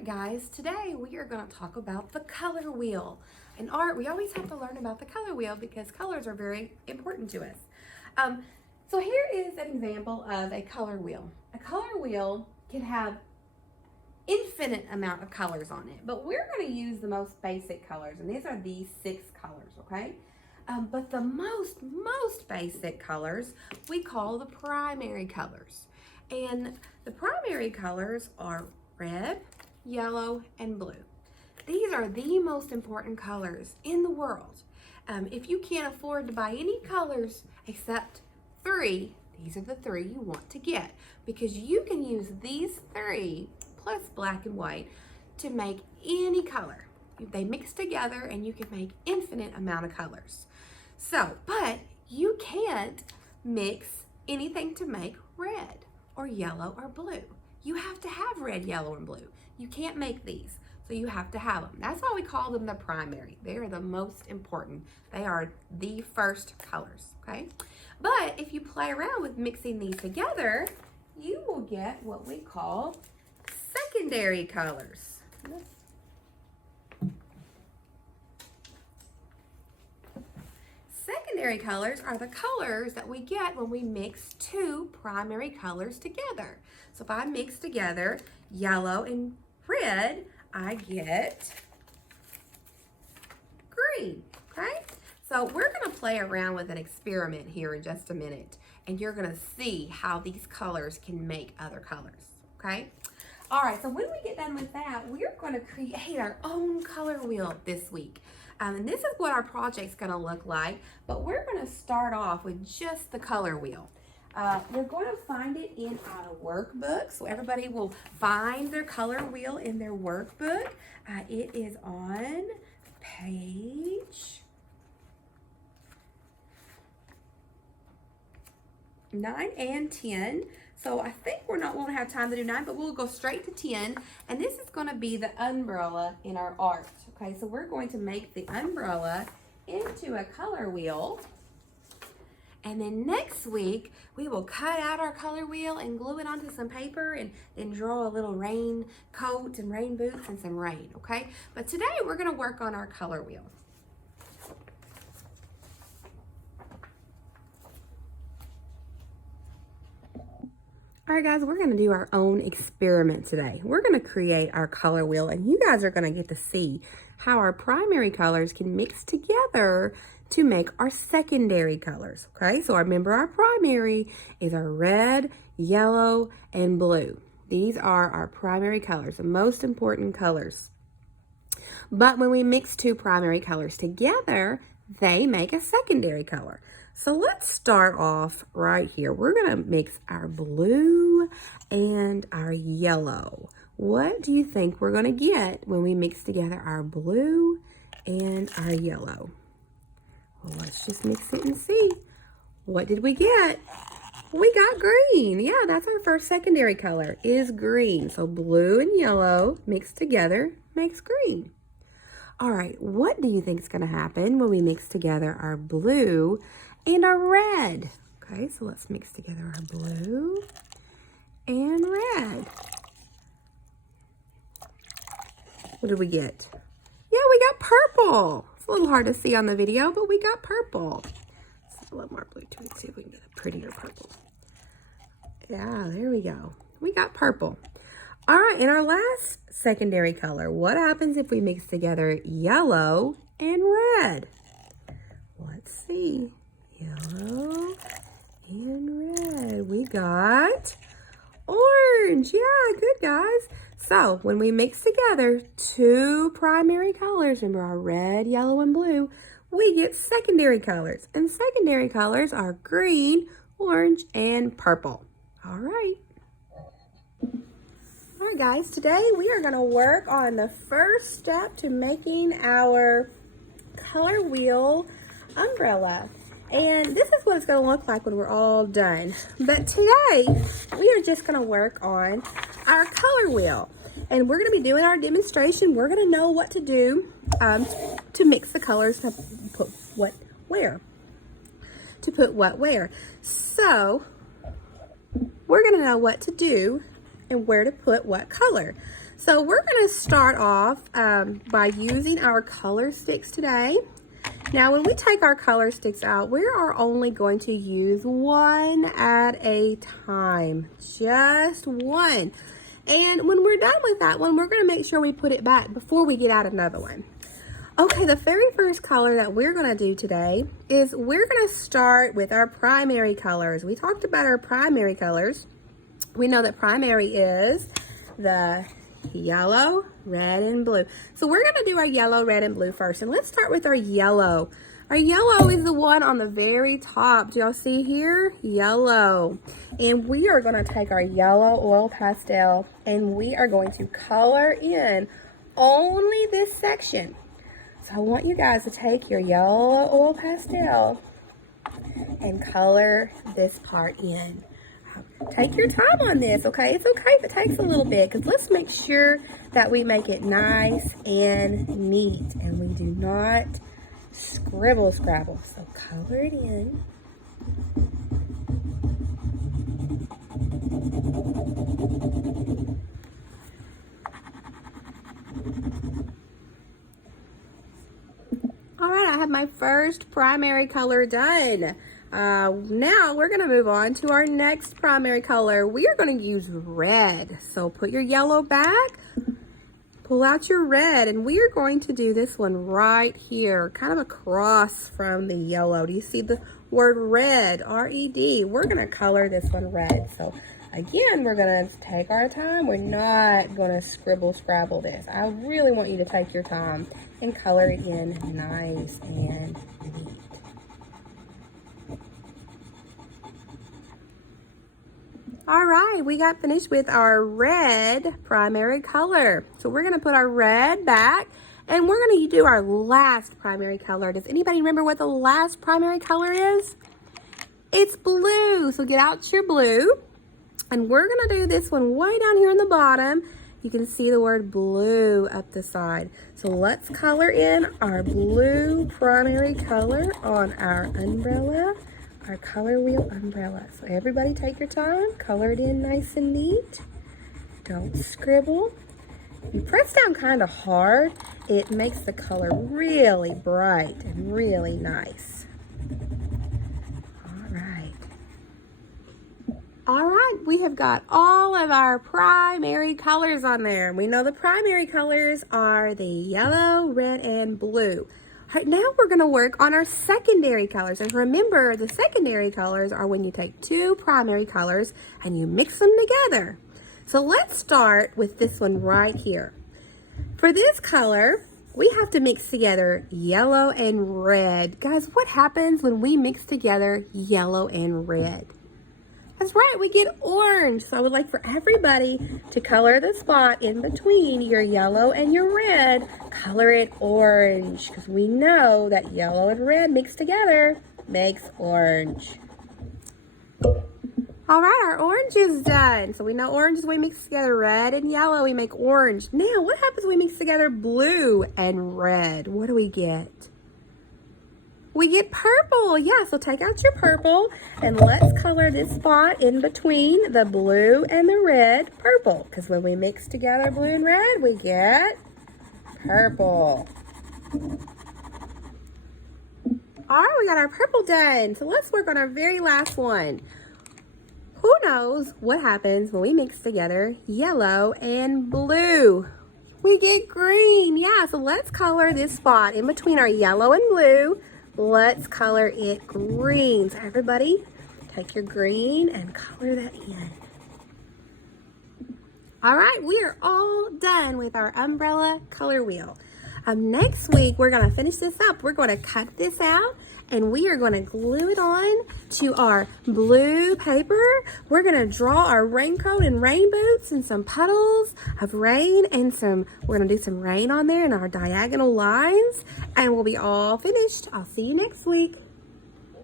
right, guys, today we are going to talk about the color wheel. In art, we always have to learn about the color wheel because colors are very important to us. So here is an example of a color wheel. A color wheel can have infinite amount of colors on it, but we're going to use the most basic colors, and these are these 6 colors, okay? But the most basic colors we call the primary colors. And the primary colors are red, yellow, and blue. These are the most important colors in the world. If you can't afford to buy any colors except 3, these are the 3 you want to get, because you can use these 3 plus black and white to make any color. They mix together and you can make infinite amount of colors. So, but you can't mix anything to make red or yellow or blue. You have to have red, yellow, and blue. You can't make these, so you have to have them. That's why we call them the primary. They are the most important. They are the first colors, okay? But if you play around with mixing these together, you will get what we call secondary colors. Secondary colors are the colors that we get when we mix 2 primary colors together. So if I mix together yellow and red, I get green, okay? So we're gonna play around with an experiment here in just a minute, and you're gonna see how these colors can make other colors, okay? All right, so when we get done with that, we're gonna create our own color wheel this week. And this is what our project's gonna look like, but we're gonna start off with just the color wheel. You're going to find it in our workbook, so everybody will find their color wheel in their workbook. It is on page 9 and 10. So I think we won't have time to do 9, but we'll go straight to 10. And this is going to be the umbrella in our art. Okay, so we're going to make the umbrella into a color wheel. And then next week, we will cut out our color wheel and glue it onto some paper and then draw a little rain coat and rain boots and some rain, okay? But today we're going to work on our color wheel. All right, guys, we're going to do our own experiment today. We're going to create our color wheel, and you guys are going to get to see how our primary colors can mix together to make our secondary colors, okay? So remember, our primary is our red, yellow, and blue. These are our primary colors, the most important colors. But when we mix 2 primary colors together, they make a secondary color. So let's start off right here. We're gonna mix our blue and our yellow. What do you think we're gonna get when we mix together our blue and our yellow? Well, let's just mix it and see. What did we get? We got green. Yeah, that's our first secondary color, is green. So blue and yellow mixed together makes green. All right, what do you think is gonna happen when we mix together our blue and our red? Okay, so let's mix together our blue and red. What did we get? Yeah, we got purple. It's a little hard to see on the video, but we got purple. Let's a little more blue to it, see if we can get a prettier purple. Yeah, there we go. We got purple. All right, in our last secondary color, what happens if we mix together yellow and red? Let's see. Yellow and red. We got orange. Yeah, good, guys. So when we mix together 2 primary colors, remember our red, yellow, and blue, we get secondary colors. And secondary colors are green, orange, and purple. All right. All right, guys, today we are going to work on the first step to making our color wheel umbrella. And this is what it's going to look like when we're all done. But today, we are just going to work on our color wheel. And we're going to be doing our demonstration. We're going to know what to do to mix the colors, to put what where. So, we're going to know what to do and where to put what color. So we're going to start off by using our color sticks today. Now when we take our color sticks out, we are only going to use one at a time, just one. And when we're done with that one, we're going to make sure we put it back before we get out another one. Okay, the very first color that we're going to do today is we're going to start with our primary colors. We talked about our primary colors. We know that primary is the yellow, red, and blue. So we're going to do our yellow, red, and blue first. And let's start with our yellow. Our yellow is the one on the very top. Do y'all see here? Yellow. And we are going to take our yellow oil pastel and we are going to color in only this section. So I want you guys to take your yellow oil pastel and color this part in. Take your time on this, okay? It's okay if it takes a little bit, because let's make sure that we make it nice and neat and we do not scribble scrabble. So color it in. All right, I have my first primary color done. Now we're going to move on to our next primary color. We are going to use red. So put your yellow back, pull out your red, and we are going to do this one right here, kind of across from the yellow. Do you see the word red, R-E-D? We're going to color this one red. So again, we're going to take our time. We're not going to scribble scrabble this. I really want you to take your time and color it in nice and neat. All right, we got finished with our red primary color. So we're going to put our red back and we're going to do our last primary color. Does anybody remember what the last primary color is? It's blue. So get out your blue and we're going to do this one way down here on the bottom. You can see the word blue up the side. So let's color in our blue primary color on our umbrella. Our color wheel umbrella. So everybody take your time, color it in nice and neat. Don't scribble. You press down kind of hard, it makes the color really bright and really nice. All right, we have got all of our primary colors on there. We know the primary colors are the yellow, red, and blue. All right, now we're going to work on our secondary colors. And remember, the secondary colors are when you take two primary colors and you mix them together. So let's start with this one right here. For this color, we have to mix together yellow and red. Guys, what happens when we mix together yellow and red? That's right, we get orange. So I would like for everybody to color the spot in between your yellow and your red. Color it orange, because we know that yellow and red mixed together makes orange. All right, our orange is done. So we know orange is when we mix together red and yellow, we make orange. Now, what happens when we mix together blue and red? What do we get? We get purple. Yeah, so take out your purple and let's color this spot in between the blue and the red purple. Because when we mix together blue and red, we get purple. All right, we got our purple done. So let's work on our very last one. Who knows what happens when we mix together yellow and blue? We get green. Yeah, so let's color this spot in between our yellow and blue. Let's color it green. So everybody, take your green and color that in. All right, we are all done with our umbrella color wheel. Next week, we're going to finish this up. We're going to cut this out and we are going to glue it on to our blue paper. We're going to draw our raincoat and rain boots and some puddles of rain and we're going to do some rain on there in our diagonal lines and we'll be all finished. I'll see you next week.